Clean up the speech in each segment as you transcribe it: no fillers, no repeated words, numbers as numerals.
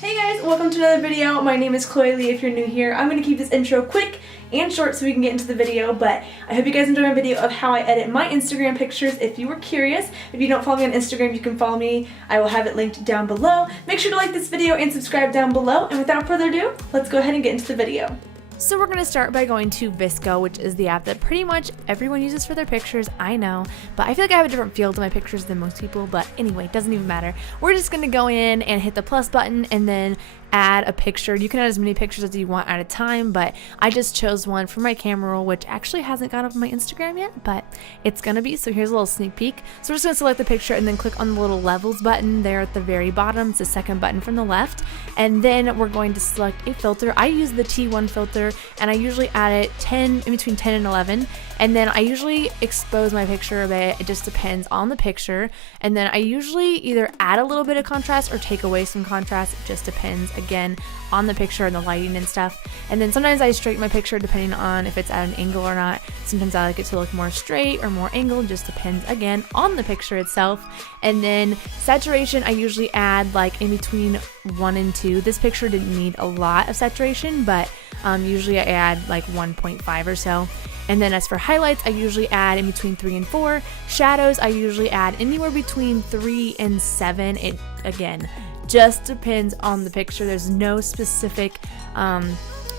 Hey guys, welcome to another video. My name is Chloe Lee if you're new here. I'm going to keep this intro quick and short so we can get into the video, but I hope you guys enjoy my video of how I edit my Instagram pictures if you were curious. If you don't follow me on Instagram, you can follow me. I will have it linked down below. Make sure to like this video and subscribe down below, and without further ado, let's go ahead and get into the video. So we're going to start by going to VSCO, which is the app that pretty much everyone uses for their pictures, I know, but I feel like I have a different feel to my pictures than most people, but anyway, it doesn't even matter. We're just going to go in and hit the plus button and then add a picture. You can add as many pictures as you want at a time, but I just chose one for my camera roll, which actually hasn't gone up on my Instagram yet, but it's gonna be, so here's a little sneak peek. So we're just gonna select the picture and then click on the little levels button there at the very bottom. It's the second button from the left, and then we're going to select a filter. I use the T1 filter, and I usually add it in between 10 and 11, and then I usually expose my picture a bit. It just depends on the picture, and then I usually either add a little bit of contrast or take away some contrast. It just depends again on the picture and the lighting and stuff. And then sometimes I straighten my picture depending on if it's at an angle or not. Sometimes I like it to look more straight or more angled, just depends again on the picture itself. And then saturation, I usually add like in between 1 and 2. This picture didn't need a lot of saturation, but usually I add like 1.5 or so. And then as for highlights, I usually add in between 3 and 4. Shadows, I usually add anywhere between 3 and 7. It again just depends on the picture. There's no specific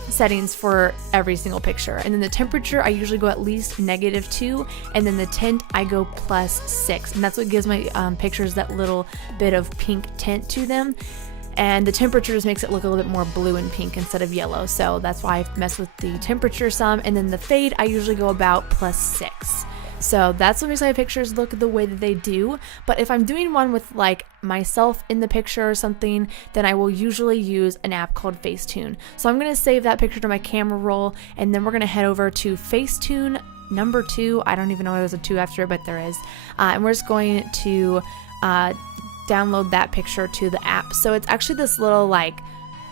settings for every single picture. And then the temperature, I usually go at least -2, and then the tint, I go +6, and that's what gives my pictures that little bit of pink tint to them. And the temperature just makes it look a little bit more blue and pink instead of yellow, so that's why I mess with the temperature some. And then the fade, I usually go about +6. So that's what makes my pictures look the way that they do. But if I'm doing one with like myself in the picture or something, then I will usually use an app called Facetune. So I'm going to save that picture to my camera roll, and then we're going to head over to Facetune number 2. I don't even know if there's a 2 after it, but there is. And we're just going to download that picture to the app. So it's actually this little like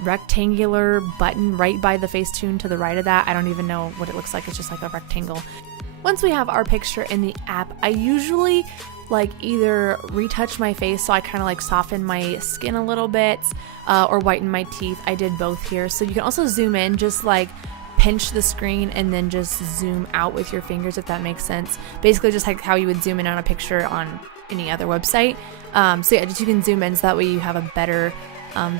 rectangular button right by the Facetune to the right of that. I don't even know what it looks like. It's just like a rectangle. Once we have our picture in the app, I usually like either retouch my face, so I kind of like soften my skin a little bit, or whiten my teeth. I did both here. So you can also zoom in, just like pinch the screen and then just zoom out with your fingers, if that makes sense. Basically just like how you would zoom in on a picture on any other website. So yeah, just you can zoom in so that way you have a better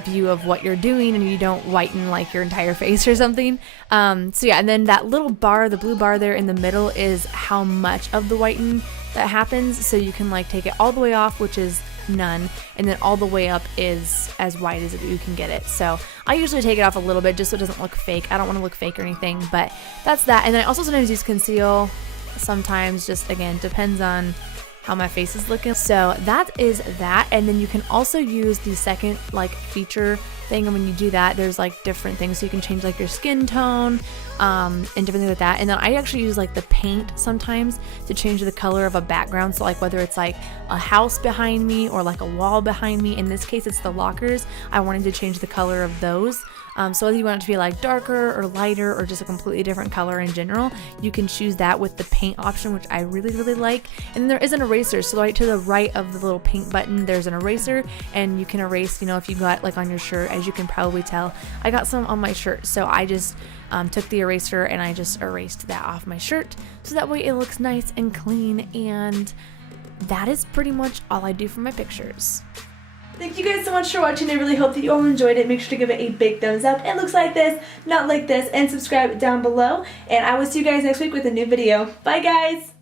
view of what you're doing and you don't whiten like your entire face or something. So yeah, and then that little bar, the blue bar there in the middle, is how much of the whiten that happens. So you can like take it all the way off, which is none, and then all the way up is as white as you can get it. So I usually take it off a little bit just so it doesn't look fake. I don't want to look fake or anything, but that's that. And then I also sometimes use conceal, sometimes, just again depends on how my face is looking. So that is that. And then you can also use the second like feature thing, and when you do that, there's like different things, so you can change like your skin tone and different things like that. And then I actually use like the paint sometimes to change the color of a background, so like whether it's like a house behind me or like a wall behind me. In this case it's the lockers. I wanted to change the color of those. So whether you want it to be like darker or lighter or just a completely different color in general, you can choose that with the paint option, which I really like. And then there is an eraser, so right to the right of the little paint button there's an eraser, and you can erase, you know, if you got like on your shirt. As you can probably tell, I got some on my shirt, so I just took the eraser and I just erased that off my shirt, so that way it looks nice and clean. And that is pretty much all I do for my pictures. Thank you guys so much for watching. I really hope that you all enjoyed it. Make sure to give it a big thumbs up. It looks like this, not like this, and subscribe down below. And I will see you guys next week with a new video. Bye guys!